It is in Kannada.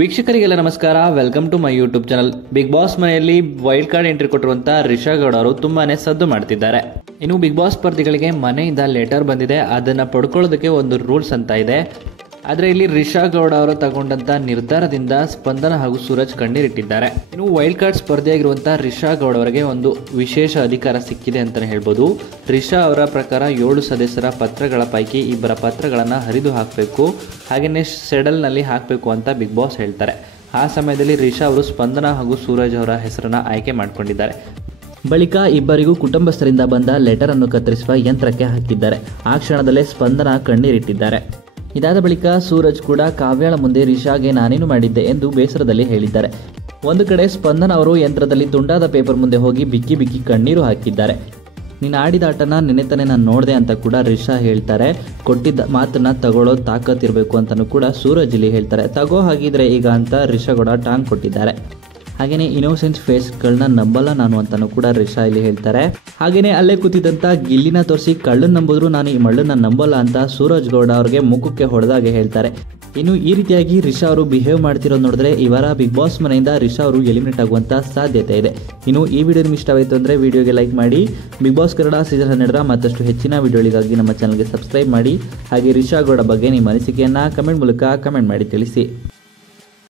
ವೀಕ್ಷಕರಿಗೆಲ್ಲ ನಮಸ್ಕಾರ. Welcome to my YouTube channel. Bigg Boss ಮನೆಯಲ್ಲಿ ವೈಲ್ಡ್ ಕಾರ್ಡ್ ಎಂಟ್ರಿ ಕೊಟ್ಟಿರುವಂತಹ ರಿಷಾ ಗೌಡ ಅವರು ತುಂಬಾನೇ ಸದ್ದು ಮಾಡ್ತಿದ್ದಾರೆ. ಇನ್ನು ಬಿಗ್ ಬಾಸ್ ಸ್ಪರ್ಧಿಗಳಿಗೆ ಮನೆಯಿಂದ ಲೆಟರ್ ಬಂದಿದೆ, ಅದನ್ನ ಪಡ್ಕೊಳ್ಳೋದಕ್ಕೆ ಒಂದು ರೂಲ್ಸ್ ಅಂತ ಇದೆ. ಆದರೆ ಇಲ್ಲಿ ರಿಷಾ ಗೌಡ ಅವರು ತಗೊಂಡಂತ ನಿರ್ಧಾರದಿಂದ ಸ್ಪಂದನ ಹಾಗೂ ಸೂರಜ್ ಕಣ್ಣೀರಿಟ್ಟಿದ್ದಾರೆ. ಇನ್ನು ವೈಲ್ಡ್ ಕಾರ್ಡ್ ಸ್ಪರ್ಧಿಯಾಗಿರುವಂತಹ ರಿಷಾ ಗೌಡ ಅವರಿಗೆ ಒಂದು ವಿಶೇಷ ಅಧಿಕಾರ ಸಿಕ್ಕಿದೆ ಅಂತಾನೆ ಹೇಳ್ಬೋದು. ರಿಷಾ ಅವರ ಪ್ರಕಾರ 7 ಸದಸ್ಯರ ಪತ್ರಗಳ ಪೈಕಿ ಇಬ್ಬರ ಪತ್ರಗಳನ್ನು ಹರಿದು ಹಾಕಬೇಕು, ಹಾಗೆಯೇ ಸೆಡಲ್ನಲ್ಲಿ ಹಾಕಬೇಕು ಅಂತ ಬಿಗ್ ಬಾಸ್ ಹೇಳ್ತಾರೆ. ಆ ಸಮಯದಲ್ಲಿ ರಿಷಾ ಅವರು ಸ್ಪಂದನ ಹಾಗೂ ಸೂರಜ್ ಅವರ ಹೆಸರನ್ನ ಆಯ್ಕೆ ಮಾಡಿಕೊಂಡಿದ್ದಾರೆ. ಬಳಿಕ ಇಬ್ಬರಿಗೂ ಕುಟುಂಬಸ್ಥರಿಂದ ಬಂದ ಲೆಟರ್ ಅನ್ನು ಕತ್ತರಿಸುವ ಯಂತ್ರಕ್ಕೆ ಹಾಕಿದ್ದಾರೆ. ಆ ಕ್ಷಣದಲ್ಲೇ ಸ್ಪಂದನ ಕಣ್ಣೀರಿಟ್ಟಿದ್ದಾರೆ. ಇದಾದ ಬಳಿಕ ಸೂರಜ್ ಕೂಡ ಕಾವ್ಯಾಳ ಮುಂದೆ ರಿಷಾಗೆ ನಾನೇನು ಮಾಡಿದ್ದೆ ಎಂದು ಬೇಸರದಲ್ಲಿ ಹೇಳಿದ್ದಾರೆ. ಒಂದು ಕಡೆ ಸ್ಪಂದನ ಅವರು ಯಂತ್ರದಲ್ಲಿ ತುಂಡಾದ ಪೇಪರ್ ಮುಂದೆ ಹೋಗಿ ಬಿಕ್ಕಿ ಬಿಕ್ಕಿ ಕಣ್ಣೀರು ಹಾಕಿದ್ದಾರೆ. ನೀನು ಆಡಿದ ಆಟನ ನೆನೆತನೆ ನಾನು ನೋಡಿದೆ ಅಂತ ಕೂಡ ರಿಷಾ ಹೇಳ್ತಾರೆ. ಕೊಟ್ಟಿದ್ದ ಮಾತನ್ನ ತಗೊಳ್ಳೋ ತಾಕತ್ತಿರಬೇಕು ಅಂತಲೂ ಕೂಡ ಸೂರಜ್ ಇಲ್ಲಿ ಹೇಳ್ತಾರೆ. ತಗೋ ಹಾಗಿದ್ರೆ ಈಗ ಅಂತ ರಿಷಾ ಕೂಡ ಟಾಂಗ್ ಕೊಟ್ಟಿದ್ದಾರೆ. ಹಾಗೆಯೇ ಇನ್ನೋಸೆನ್ಸ್ ಫೇಸ್ಗಳನ್ನ ನಂಬಲ್ಲ ನಾನು ಅಂತಲೂ ಕೂಡ ರಿಷಾ ಇಲ್ಲಿ ಹೇಳ್ತಾರೆ. ಹಾಗೆಯೇ ಅಲ್ಲೇ ಕೂತಿದ್ದಂಥ ಗಿಲ್ಲಿನ ತೋರಿಸಿ ಕಳ್ಳನ್ ನಂಬಿದ್ರು ನಾನು ಈ ಮಳ್ಳನ್ನ ನಂಬಲ್ಲ ಅಂತ ಸೂರಜ್ ಗೌಡ ಅವ್ರಿಗೆ ಮುಖಕ್ಕೆ ಹೊಡೆದಾಗೆ ಹೇಳ್ತಾರೆ. ಇನ್ನು ಈ ರೀತಿಯಾಗಿ ರಿಷಾ ಅವರು ಬಿಹೇವ್ ಮಾಡ್ತಿರೋದು ನೋಡಿದ್ರೆ ಇವರ ಬಿಗ್ ಬಾಸ್ ಮನೆಯಿಂದ ರಿಷಾ ಅವರು ಎಲಿಮಿನೇಟ್ ಆಗುವಂಥ ಸಾಧ್ಯತೆ ಇದೆ. ಇನ್ನು ಈ ವಿಡಿಯೋ ನಿಮ್ಗೆ ಇಷ್ಟವಾಯಿತು ಅಂದರೆ ವಿಡಿಯೋಗೆ ಲೈಕ್ ಮಾಡಿ. ಬಿಗ್ ಬಾಸ್ ಕನ್ನಡ ಸೀಸನ್ 12 ಮತ್ತಷ್ಟು ಹೆಚ್ಚಿನ ವಿಡಿಯೋಗಳಿಗಾಗಿ ನಮ್ಮ ಚಾನಲ್ಗೆ ಸಬ್ಸ್ಕ್ರೈಬ್ ಮಾಡಿ. ಹಾಗೆ ರಿಷಾ ಗೌಡ ಬಗ್ಗೆ ನಿಮ್ಮ ಅನಿಸಿಕೆಯನ್ನು ಕಮೆಂಟ್ ಮೂಲಕ ಕಮೆಂಟ್ ಮಾಡಿ ತಿಳಿಸಿ.